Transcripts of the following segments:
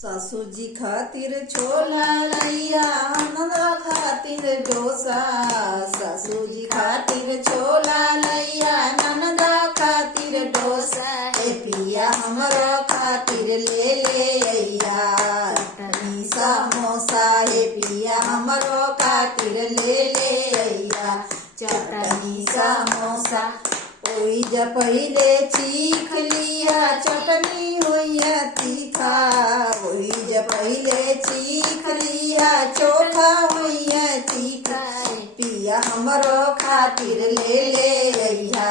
सासू जी खातिर छोला लैया ननद खातिर डोसा। सासू जी खातिर छोला लैया ननद खातिर डोसा। ए पिया हमरो खातिर ले ले अइया चटनी समोसा। हे पिया हमरो खातिर ले ले अइया चटनी समोसा। ओई जा पहिले चीख लिया चटनी होइया तीखा। ओई जा पहिले चीख लिया चोखा होइया तीखा। पिया हमरो खातिर ले ले अइया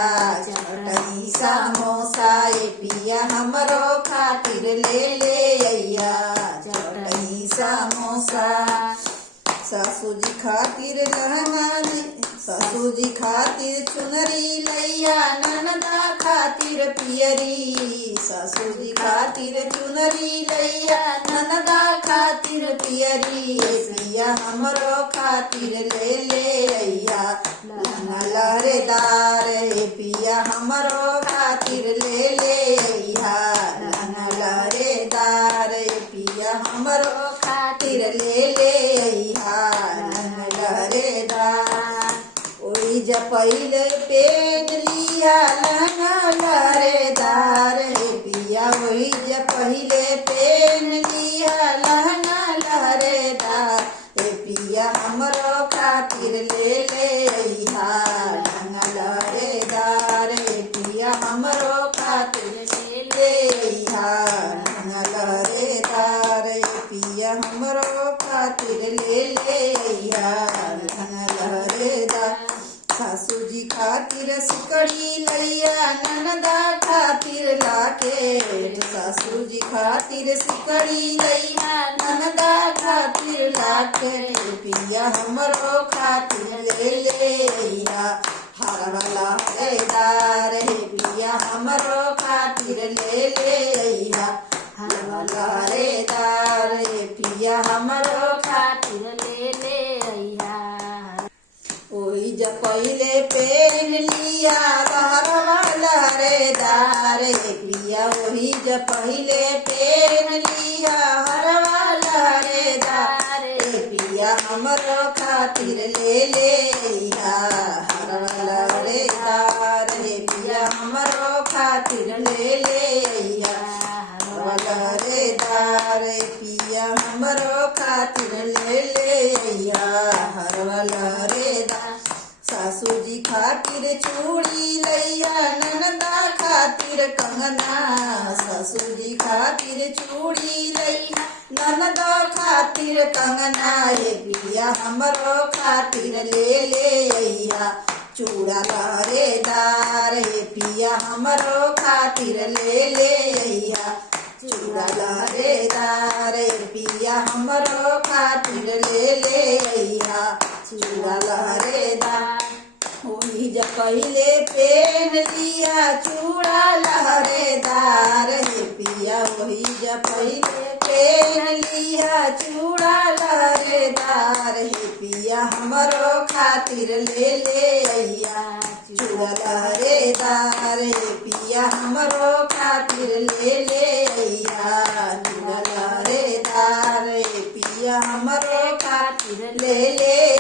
चटनी समोसा। ए पिया हमरो खातिर ले ले अइया चटनी समोसा। सासू जी खातिर लहंगा, सासू जी खातिर चुनरी लैया ननदा खातिर पियरी। सासू जी खातिर चुनरी लैया ननदा खातिर पियरी। पिया हमरो खातिर ले ले अइया लहंगा लहरेदार। पिया हमरो खातिर ले ले अइया लहंगा लहरेदार। पिया हमरो खातिर ले ले अइया लहंगा लहरेदार। ओई जा पहिले पेन लिया लहंगा लहरेदार। हे पिया ओई जा पहिले पेन लिया लहंगा लहरेदार। हे पिया हमरो खातिर ले ले अइया लहंगा लहरेदार। हे पिया हमरो खातिर ले ले अइया लहंगा लहरेदार। हे पिया हमरो खातिर ले ले अइया लहंगा लहरेदार। सासू जी खातिर सिकड़ी लैया ननदा खातिर लाकेट। सासू जी खातिर सिकड़ी लैया ननदा खातिर लाकेट। पिया हमरो खातिर ले ले अइया हरवा लहरेदार। हे पिया हमरो खातिर ले ले अइया हरवा लहरेदार। हे पिया हमरो खातिर ले ले अइया। ओई जा पहिले पेन लिया हरवा लहरेदार। हे पिया ओही जा पहिले पेन लिया हरवा लहरेदार। हे पिया हमरो खातिर ले ले अइया हरवा लहरेदार। हे पिया हमरो खातिर ले ले अइया हरवा लहरेदार। हे पिया हमरो खातिर ले ले अइया हरवा लहरेदार। सासू जी खातिर चूड़ी लैया ननदा खातिर कंगना। सासू जी खातिर चूड़ी लैया ननदा खातिर कंगना। हे पिया हमरो खातिर ले ले अइया चूड़ा लहरेदार। हे पिया हमरो खातिर ले ले अइया चूड़ा लहरेदार। हे पिया हमरो खातिर ले ले अइया चूड़ा लहरेदार। ओही जा पहिले पेन लिया चूड़ा लहरेदार। हे पिया ओही जा पहिले पेन लिया चूड़ा लहरेदार। हे पिया हमरो खातिर ले ले अइया चूड़ा लहरेदार। हे पिया हमरो खातिर ले ले अइया चूड़ा लहरेदार। हे पिया हमरो खातिर ले ले